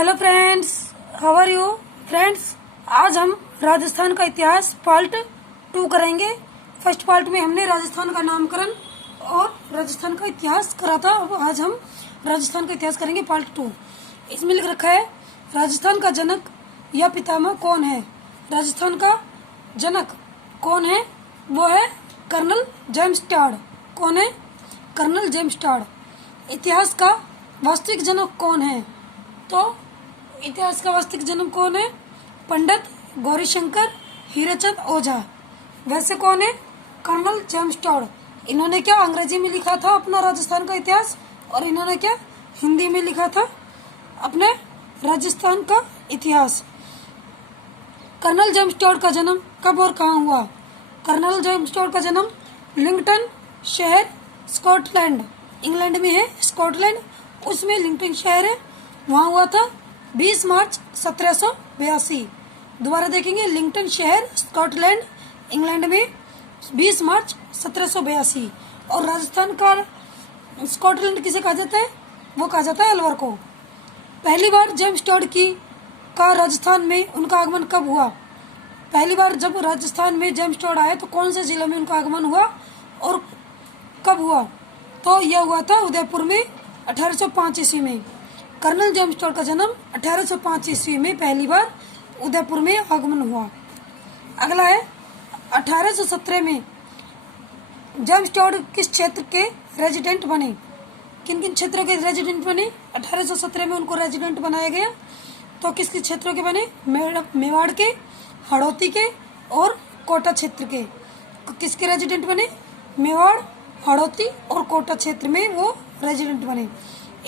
Hello friends, how are you friends. आज हम राजस्थान का इतिहास पार्ट 2 करेंगे। फर्स्ट पार्ट में हमने राजस्थान का नामकरण और राजस्थान का इतिहास करा था। अब आज हम राजस्थान का इतिहास करेंगे पार्ट 2। इसमें लिख रखा है राजस्थान का जनक या पितामह कौन है। राजस्थान का जनक कौन है? वो है कर्नल जेम्स टॉड। कौन है? Colonel James Tod. इतिहास का वास्तविक जनक कौन है? तो इतिहास का वास्तविक जन्म कौन है? पंडित गौरीशंकर हीराचंद ओझा। वैसे कौन है? Colonel James Tod. इन्होंने क्या अंग्रेजी में लिखा था अपना राजस्थान का इतिहास, और इन्होंने क्या हिंदी में लिखा था अपने राजस्थान का इतिहास। कर्नल जेम्स टॉड का जन्म कब और कहाँ हुआ? कर्नल जेम्स टॉड का जन्म लिंगटन शहर, स्कॉटलैंड, इंग्लैंड में है स्कॉटलैंड, उसमें लिंगटन शहर है, वहाँ हुआ था 20 मार्च 1782। दोबारा देखेंगे, लिंगटन शहर, स्कॉटलैंड, इंग्लैंड में 20 मार्च 1782। और राजस्थान का स्कॉटलैंड किसे कहा जाता है? वो कहा जाता है अलवर को। पहली बार जेम्स टॉड का राजस्थान में उनका आगमन कब हुआ? पहली बार जब राजस्थान में जेम्स टॉड आए तो कौन से जिले में उनका आगमन हुआ और कब हुआ? तो यह हुआ था उदयपुर में 1805 ईस्वी में। कर्नल जेम्स टॉड का जन्म 1805 ईस्वी में पहली बार उदयपुर में आगमन हुआ। अगला है 1817 में जेम्स टॉड किस क्षेत्र के रेजिडेंट बने? किन किन क्षेत्रों के रेजिडेंट बने? 1817 में उनको रेजिडेंट बनाया गया। तो किस किस क्षेत्रों के बने? मेवाड़ के, हड़ौती के और कोटा क्षेत्र के। किसके रेजिडेंट बने? मेवाड़, हड़ौती और कोटा क्षेत्र में वो रेजिडेंट बने।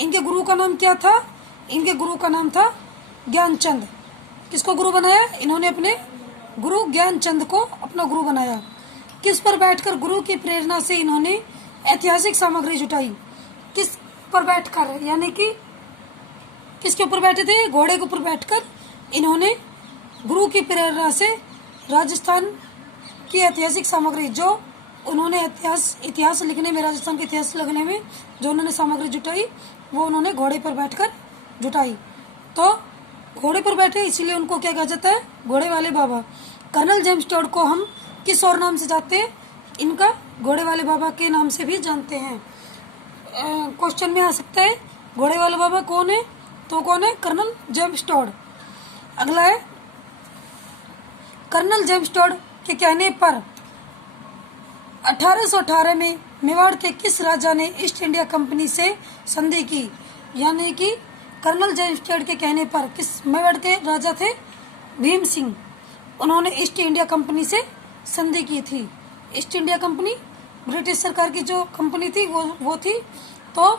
इनके गुरु का नाम क्या था? इनके गुरु का नाम था ज्ञानचंद। किसको गुरु बनाया? इन्होंने अपने गुरु ज्ञानचंद को अपना गुरु बनाया। किस पर बैठकर गुरु की प्रेरणा से इन्होंने ऐतिहासिक सामग्री जुटाई? किस पर बैठकर, यानी कि किसके ऊपर बैठे थे? घोड़े के ऊपर बैठकर इन्होंने गुरु की प्रेरणा से राजस्थान की ऐतिहासिक सामग्री, जो उन्होंने इतिहास लिखने में, राजस्थान के इतिहास लिखने में जो उन्होंने सामग्री जुटाई, वो उन्होंने घोड़े पर बैठकर जुटाई। तो घोड़े पर बैठे इसीलिए उनको क्या कहा जाता है? घोड़े वाले बाबा। कर्नल जेम्स टॉड को हम किस और नाम से जानते हैं? इनका घोड़े वाले बाबा के नाम से भी जानते हैं। क्वेश्चन में आ सकता है घोड़े वाले बाबा कौन है? तो कौन है? Colonel James Tod. अगला है कर्नल जेम्स टॉड के कहने पर 1818 में मेवाड़ के किस राजा ने ईस्ट इंडिया कंपनी से संधि की? यानी कि कर्नल जेम्स टॉड के कहने पर किस मेवाड़ के राजा थे? भीम सिंह। उन्होंने ईस्ट इंडिया कंपनी से संधि की थी। ईस्ट इंडिया कंपनी ब्रिटिश सरकार की जो कंपनी थी वो थी। तो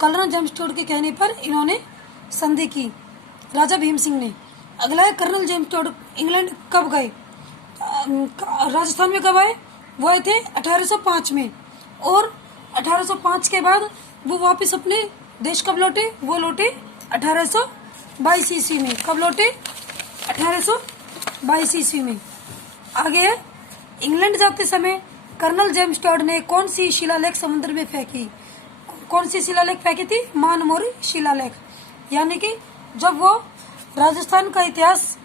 कर्नल जेम्स टॉड के कहने पर इन्होंने संधि की, राजा भीम सिंह ने। अगला है कर्नल जेम्स टॉड इंग्लैंड कब गए? राजस्थान में कब आए? वो आए थे 1805 में, और 1805 के बाद वो वापस अपने देश कब लौटे? वो लौटे 1822 ईस्वी में। कब लौटे? 1822 ईस्वी में। आगे है इंग्लैंड जाते समय कर्नल जेम्स टॉड ने कौन सी शिलालेख समुद्र में फेंकी? कौन सी शिलालेख फेंकी थी? मानमोरी शिलालेख। यानी कि जब वो राजस्थान का इतिहास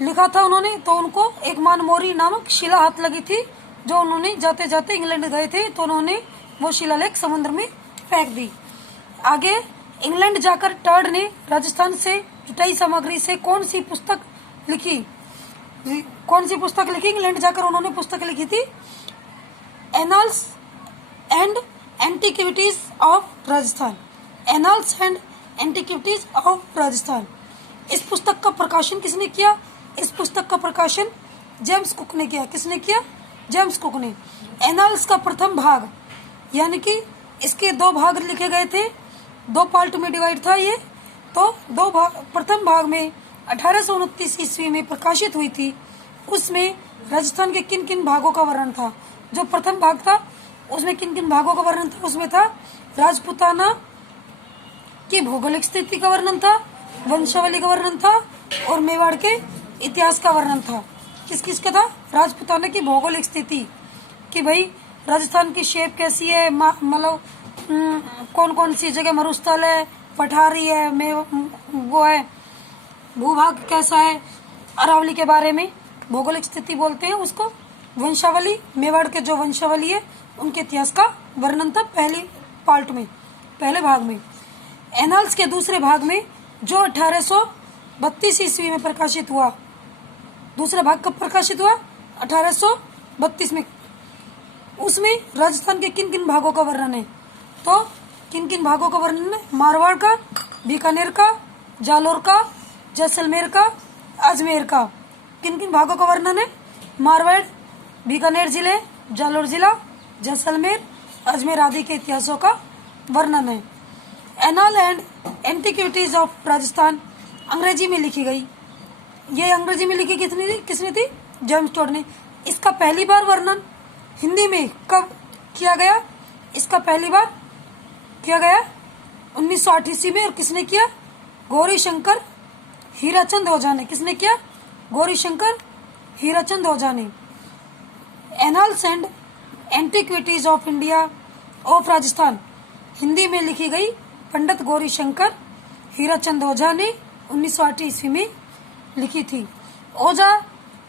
लिखा था उन्होंने, तो उनको एक मानमोरी नामक शिला हाथ लगी थी, जो उन्होंने जाते जाते इंग्लैंड गए थे तो उन्होंने वो शिलालेख समुद्र में फेंक दी। आगे इंग्लैंड जाकर टॉड ने राजस्थान से जुटाई सामग्री से कौन सी पुस्तक लिखी? कौन सी पुस्तक लिखी? इंग्लैंड जाकर उन्होंने पुस्तक लिखी थी annals and antiquities of Rajasthan. Annals and antiquities of Rajasthan. इस पुस्तक का प्रकाशन किसने किया? इस पुस्तक का प्रकाशन जेम्स कुक ने किया। किसने किया? जेम्स कुक ने। एनाल्स का प्रथम भाग, यानी कि इसके 2 भाग लिखे गए थे, 2 पार्ट में डिवाइड था ये। तो 2 भाग, प्रथम भाग में 1829 ईस्वी में प्रकाशित हुई थी। उसमें राजस्थान के किन किन भागों का वर्णन था? जो प्रथम भाग था उसमें किन किन भागों का वर्णन था? उसमें था राजपुताना की भौगोलिक स्थिति का वर्णन था, वंशावली का वर्णन था, और मेवाड़ के इतिहास का वर्णन था। किस किस का था? राजपुताना की भौगोलिक स्थिति, कि भाई राजस्थान की शेप कैसी है, मतलब कौन कौन सी जगह मरुस्थल है, पठारी है, वो है भूभाग कैसा है, अरावली के बारे में भौगोलिक स्थिति बोलते हैं उसको, वंशावली, मेवाड़ के जो वंशावली है उनके इतिहास का वर्णन था पहले भाग में। एनाल्स के दूसरे भाग में जो 1832 ईस्वी में प्रकाशित हुआ, दूसरा भाग कब प्रकाशित हुआ? 1832 में। उसमें राजस्थान के किन किन भागों का वर्णन है? तो किन किन भागों का वर्णन है? मारवाड़ का, बीकानेर का, जालोर का, जैसलमेर का, अजमेर का। किन किन भागों का वर्णन है? मारवाड़, बीकानेर जिले, जालोर जिला, जैसलमेर, अजमेर आदि के इतिहासों का वर्णन है। Anal and antiquities of Rajasthan अंग्रेजी में लिखी गई। ये अंग्रेजी में लिखी किसने थी? जेम्स टोड ने। इसका पहली बार वर्णन हिंदी में कब किया गया? इसका पहली बार किया गया 1908 ईस्वी में। और किसने किया? गौरी शंकर हीराचंद ओझा ने। किसने किया? गौरी शंकर हीराचंद ओझा ने। Annuls and antiquities of India of Rajasthan Hindi में लिखी गई पंडित गौरी शंकर हीराचंद ओझा ने 1908 ईस्वी में लिखी थी। ओझा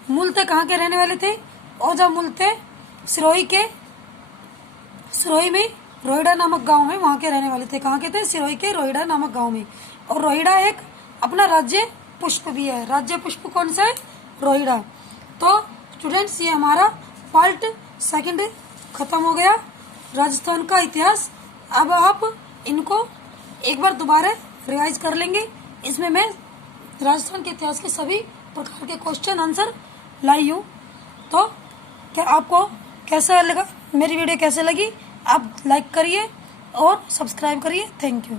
मूलतः कहाँ के रहने वाले थे? ओझा मूलतः सिरोही में रोहिड़ा नामक गांव में वहां के रहने वाले थे। कहाँ के थे? सिरोही के रोहिड़ा नामक गांव में। और रोहिड़ा एक अपना राज्य पुष्प भी है। राज्य पुष्प कौन सा है? रोहिड़ा। तो स्टूडेंट्स, ये हमारा पार्ट 2 खत्म हो गया, राजस्थान का इतिहास। अब आप इनको एक बार दोबारा रिवाइज कर लेंगे। इसमें मैं राजस्थान के इतिहास के सभी प्रकार के क्वेश्चन आंसर लाई हूँ। तो क्या आपको कैसा लगा, मेरी वीडियो कैसे लगी? आप लाइक करिए और सब्सक्राइब करिए। Thank you.